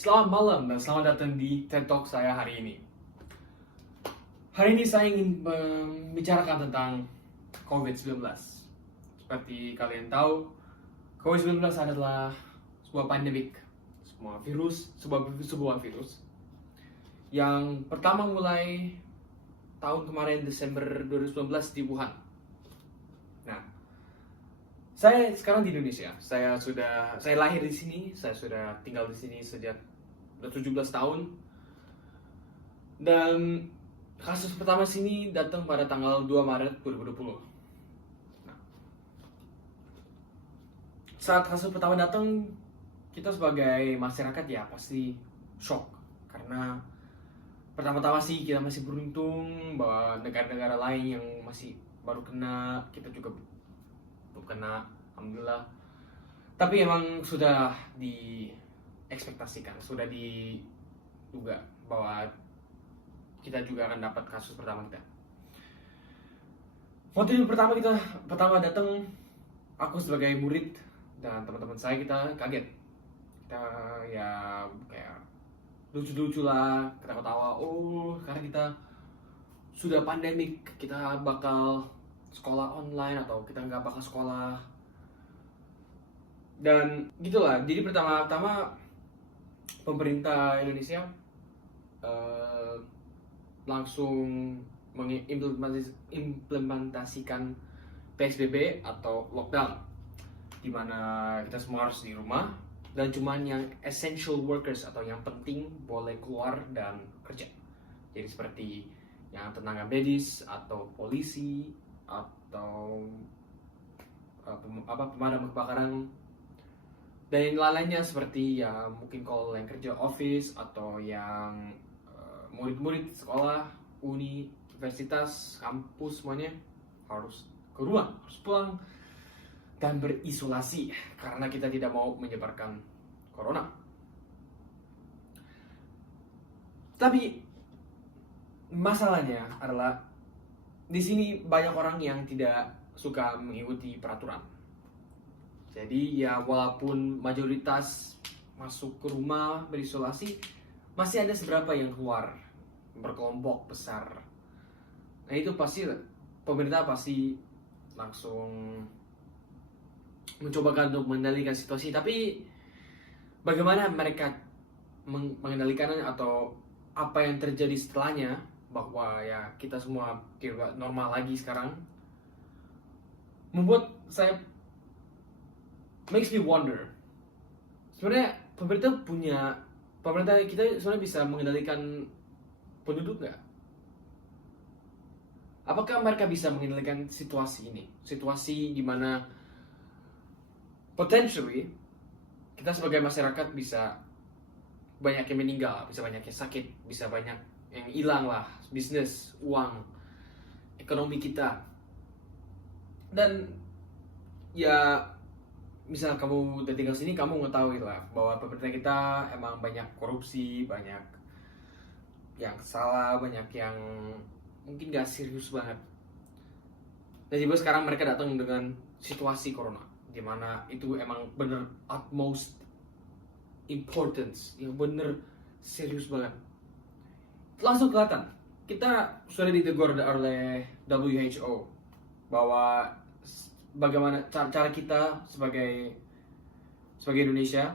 Selamat malam dan selamat datang di TED Talk saya hari ini. Hari ini saya ingin membicarakan tentang COVID-19. Seperti kalian tahu, COVID-19 adalah sebuah pandemik, sebuah virus yang pertama mulai tahun kemarin Desember 2019 di Wuhan. Nah, saya sekarang di Indonesia. Saya lahir di sini, saya sudah tinggal di sini sejak 17 tahun. Dan kasus pertama sini datang pada tanggal 2 Maret 2020. Nah, saat kasus pertama datang, kita sebagai masyarakat ya pasti shock. Karena pertama-tama sih kita masih beruntung bahwa negara-negara lain yang masih baru kena, kita juga belum kena, alhamdulillah. Tapi emang sudah diekspektasikan, sudah diduga bahwa kita juga akan dapat kasus pertama kita. Waktu pertama datang, aku sebagai murid dan teman-teman saya kita kaget. Kita ya kayak lucu-lucu lah, ketawa-tawa. Oh, karena kita sudah pandemik, kita bakal sekolah online atau kita nggak bakal sekolah. Dan gitulah. Jadi pertama-tama pemerintah Indonesia langsung mengimplementasikan PSBB atau lockdown, di mana kita semua harus di rumah dan cuman yang essential workers atau yang penting boleh keluar dan kerja. Jadi seperti yang tenaga medis atau polisi atau pemadam kebakaran dan yang lainnya, seperti ya mungkin kalau yang kerja office atau yang murid-murid sekolah, universitas, kampus, semuanya harus ke rumah, harus pulang dan berisolasi karena kita tidak mau menyebarkan corona. Tapi masalahnya adalah di sini banyak orang yang tidak suka mengikuti peraturan. Jadi ya walaupun mayoritas masuk ke rumah berisolasi, masih ada seberapa yang keluar berkelompok besar. Nah itu pasti pemerintah pasti langsung mencoba untuk mengendalikan situasi. Tapi bagaimana mereka mengendalikannya atau apa yang terjadi setelahnya, bahwa ya kita semua kira normal lagi sekarang, membuat saya makes me wonder. Sebenarnya pemerintah kita sebenarnya bisa mengendalikan penduduk nggak? Apakah mereka bisa mengendalikan situasi ini? Situasi di mana potentially kita sebagai masyarakat bisa banyak yang meninggal, bisa banyak yang sakit, bisa banyak yang hilang lah, bisnis, uang, ekonomi kita. Dan ya misal kamu udah tinggal sini, kamu ngetahui lah bahwa pemerintah kita emang banyak korupsi, banyak yang salah, banyak yang mungkin gak serius banget. Dan juga sekarang mereka datang dengan situasi corona, dimana itu emang bener utmost importance, yang bener serius banget. Langsung kelihatan, kita sudah ditegur oleh WHO bahwa bagaimana cara kita sebagai Indonesia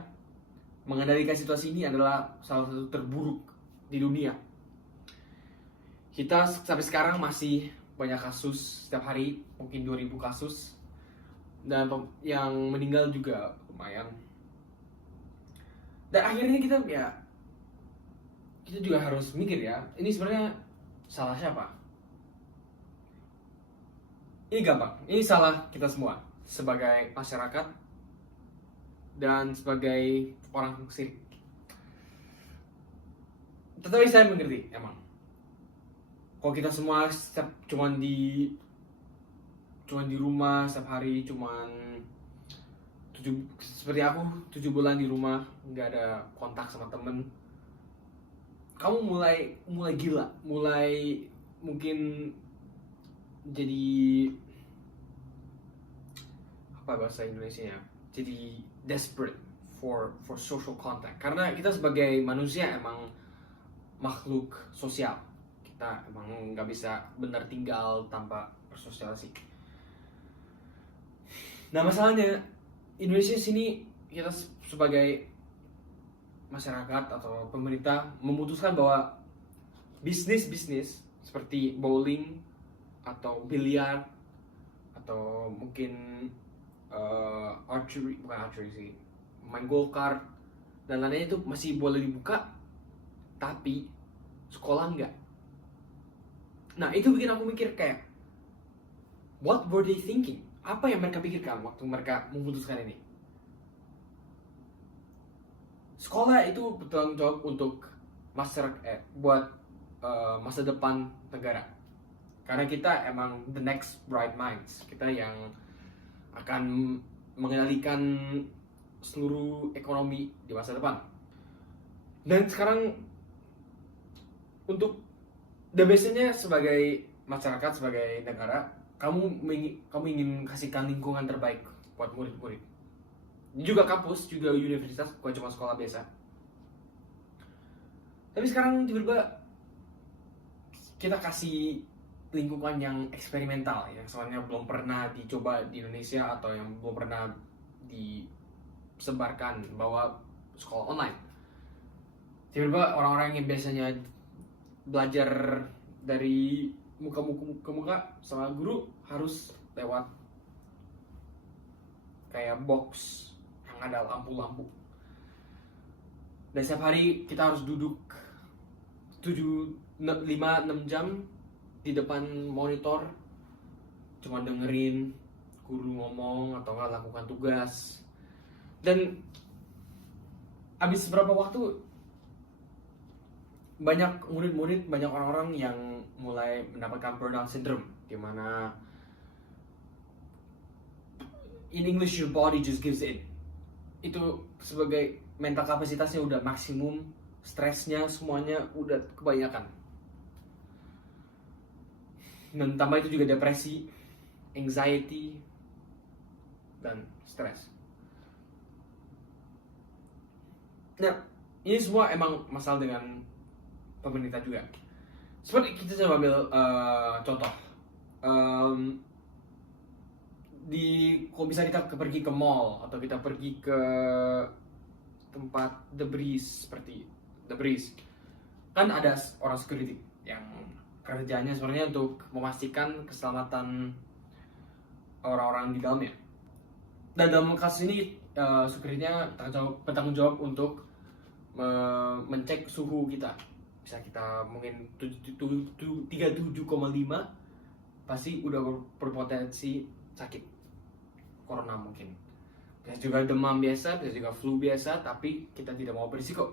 mengendalikan situasi ini adalah salah satu terburuk di dunia. Kita sampai sekarang masih banyak kasus setiap hari, mungkin 2000 kasus, dan yang meninggal juga lumayan. Dan akhirnya kita juga harus mikir ya, ini sebenarnya salah siapa? Ini gampang, ini salah kita semua sebagai masyarakat dan sebagai orang sirik. Tetapi saya mengerti emang, kalau kita semua cuman di rumah setiap hari, seperti aku 7 bulan di rumah, nggak ada kontak sama temen, kamu mulai gila, mulai mungkin jadi apa bahasa Indonesianya, jadi desperate for social contact. Karena kita sebagai manusia emang makhluk sosial. Kita emang nggak bisa benar tinggal tanpa bersosialisasi. Nah masalahnya Indonesia sini kita sebagai masyarakat atau pemerintah memutuskan bahwa bisnis seperti bowling atau biliar atau mungkin bukan archery sih, main go-kart dan lainnya itu masih boleh dibuka, tapi sekolah enggak. Nah itu bikin aku mikir kayak, what were they thinking? Apa yang mereka pikirkan waktu mereka memutuskan ini? Sekolah itu bertanggung jawab untuk masyarakat, buat masa depan negara. Karena kita emang the next bright minds. Kita yang akan mengendalikan seluruh ekonomi di masa depan. Dan sekarang untuk biasanya sebagai masyarakat, sebagai negara, kamu ingin kasihkan lingkungan terbaik buat murid-murid. Juga kampus, juga universitas, bukan cuma sekolah biasa. Tapi sekarang tiba-tiba kita kasih lingkungan yang eksperimental, yang soalnya belum pernah dicoba di Indonesia atau yang belum pernah disebarkan bahwa sekolah online. Tiba-tiba orang-orang yang biasanya belajar dari muka ke muka sama guru harus lewat kayak box yang ada lampu-lampu. Dan setiap hari kita harus duduk 5-6 jam di depan monitor, cuma dengerin guru ngomong atau nggak lakukan tugas. Dan habis beberapa waktu banyak murid-murid, banyak orang-orang yang mulai mendapatkan burnout syndrome, di mana in English your body just gives in. Itu sebagai mental kapasitasnya udah maksimum, stresnya semuanya udah kebanyakan. Dan tambah itu juga depresi, anxiety, dan stres. Nah, ini semua emang masalah dengan pemerintah juga. Seperti kita coba ambil contoh. Kalau bisa kita pergi ke mall atau kita pergi ke tempat The Breeze, seperti The Breeze, kan ada orang security yang kerjanya sebenarnya untuk memastikan keselamatan orang-orang di dalamnya. Dan dalam kasus ini security-nya bertanggung jawab untuk mencek suhu kita. Bisa kita mungkin 37,5 pasti udah berpotensi sakit corona mungkin. Bisa juga demam biasa, bisa juga flu biasa, tapi kita tidak mau berisiko.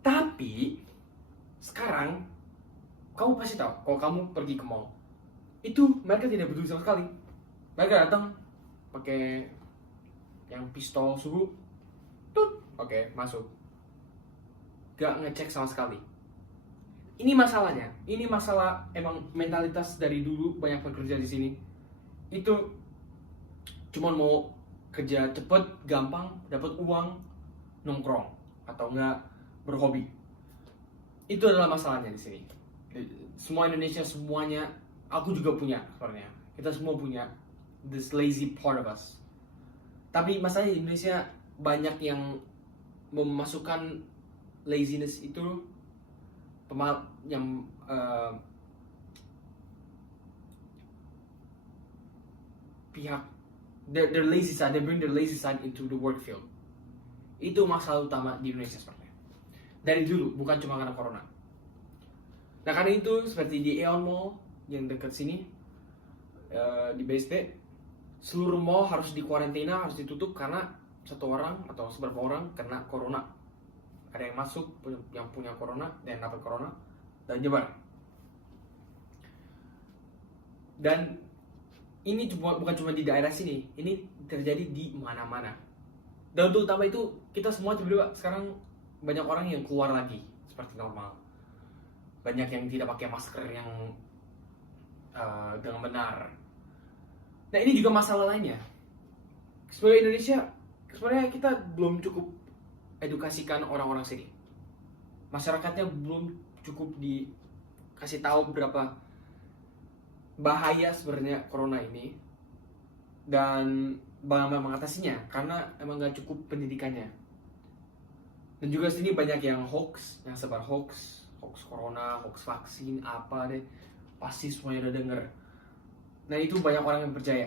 Tapi sekarang kamu pasti tahu kalau kamu pergi ke mall, itu mereka tidak peduli sama sekali. Mereka datang pakai yang pistol suhu, oke, masuk. Gak ngecek sama sekali. Ini masalahnya. Ini masalah emang mentalitas dari dulu banyak pekerja di sini. Itu cuma mau kerja cepet, gampang, dapat uang, nongkrong atau enggak berhobi. Itu adalah masalahnya di sini. Semua Indonesia semuanya, aku juga punya sebenarnya. Kita semua punya this lazy part of us. Tapi masalahnya di Indonesia banyak yang memasukkan laziness itu yang pihak their lazy side, they bring their lazy side into the work field. Itu masalah utama di Indonesia sebenarnya. Dari dulu, bukan cuma karena corona. Nah karena itu seperti di Aeon Mall yang dekat sini, di BSD, seluruh mall harus dikarantina, harus ditutup karena satu orang atau beberapa orang kena corona. Ada yang masuk yang punya corona dan dapat corona dan nyebar. Dan ini bukan cuma di daerah sini, ini terjadi di mana-mana. Dan untuk utama itu kita semua tiba-tiba sekarang banyak orang yang keluar lagi seperti normal. Banyak yang tidak pakai masker yang dengan benar. Nah ini juga masalah lainnya. Sebagai Indonesia, sebenarnya kita belum cukup edukasikan orang-orang sini. Masyarakatnya belum cukup dikasih tahu berapa bahaya sebenarnya corona ini dan bagaimana mengatasinya, karena emang gak cukup pendidikannya. Dan juga sini banyak yang hoax, yang sebar hoax corona, hoax vaksin, apa deh, pasti semuanya udah denger. Nah itu banyak orang yang percaya.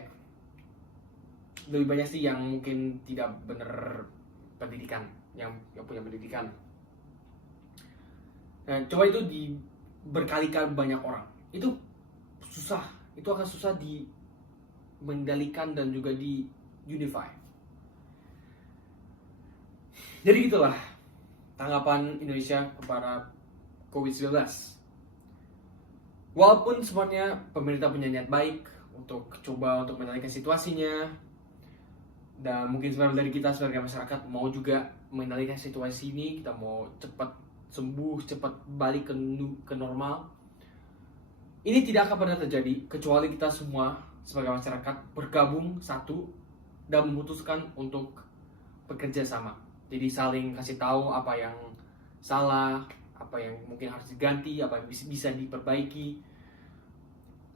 Lebih banyak sih yang mungkin tidak bener pendidikan, yang punya pendidikan. Nah coba itu berkali-kali banyak orang, itu susah, itu akan susah di mengendalikan dan juga di unify. Jadi gitulah tanggapan Indonesia kepada COVID-19. Walaupun semuanya pemerintah punya niat baik untuk coba untuk mengendalikan situasinya, dan mungkin sebenarnya dari kita sebagai masyarakat mau juga mengendalikan situasi ini, kita mau cepat sembuh, cepat balik ke normal. Ini tidak akan pernah terjadi kecuali kita semua sebagai masyarakat bergabung satu dan memutuskan untuk bekerja sama. Jadi saling kasih tahu apa yang salah, apa yang mungkin harus diganti, apa yang bisa diperbaiki.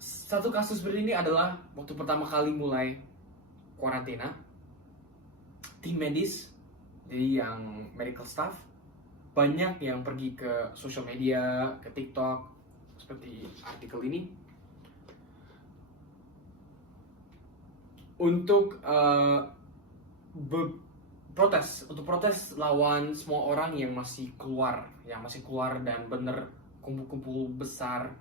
Satu kasus seperti ini adalah waktu pertama kali mulai karantina, tim medis, jadi yang medical staff, banyak yang pergi ke social media, ke TikTok, seperti artikel ini, untuk protes lawan semua orang yang masih keluar dan bener kumpul-kumpul besar.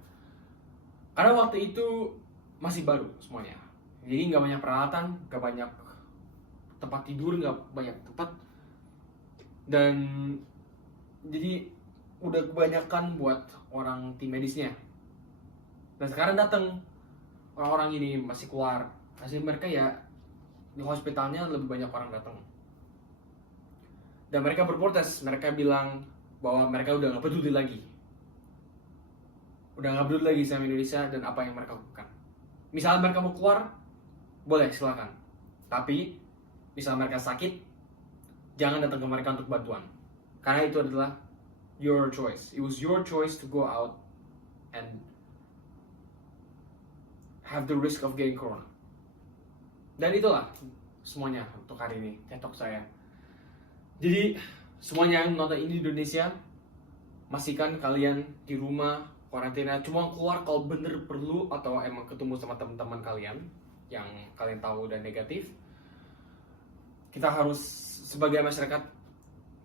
Karena waktu itu masih baru semuanya, jadi nggak banyak peralatan, nggak banyak tempat tidur, nggak banyak tempat, dan jadi udah kebanyakan buat orang tim medisnya. Dan sekarang datang orang-orang ini masih keluar, hasil mereka ya di hospitalnya lebih banyak orang datang. Dan mereka berprotes, mereka bilang bahwa mereka udah nggak peduli lagi sama Indonesia dan apa yang mereka lakukan. Misalnya mereka mau keluar, boleh silakan. Tapi misalnya mereka sakit, jangan datang ke mereka untuk bantuan. Karena itu adalah your choice. It was your choice to go out and have the risk of getting corona. Dan itulah semuanya untuk hari ini, TED Talk saya. Jadi semuanya yang nonton ini di Indonesia, pastikan kalian di rumah karantina, cuma keluar kalau bener perlu atau emang ketemu sama teman-teman kalian yang kalian tahu dan negatif. Kita harus sebagai masyarakat,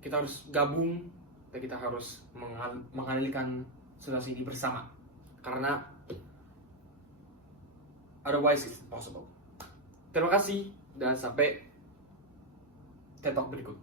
kita harus gabung dan kita harus mengendalikan situasi ini bersama, karena otherwise it's impossible. Terima kasih dan sampai TED Talk berikut.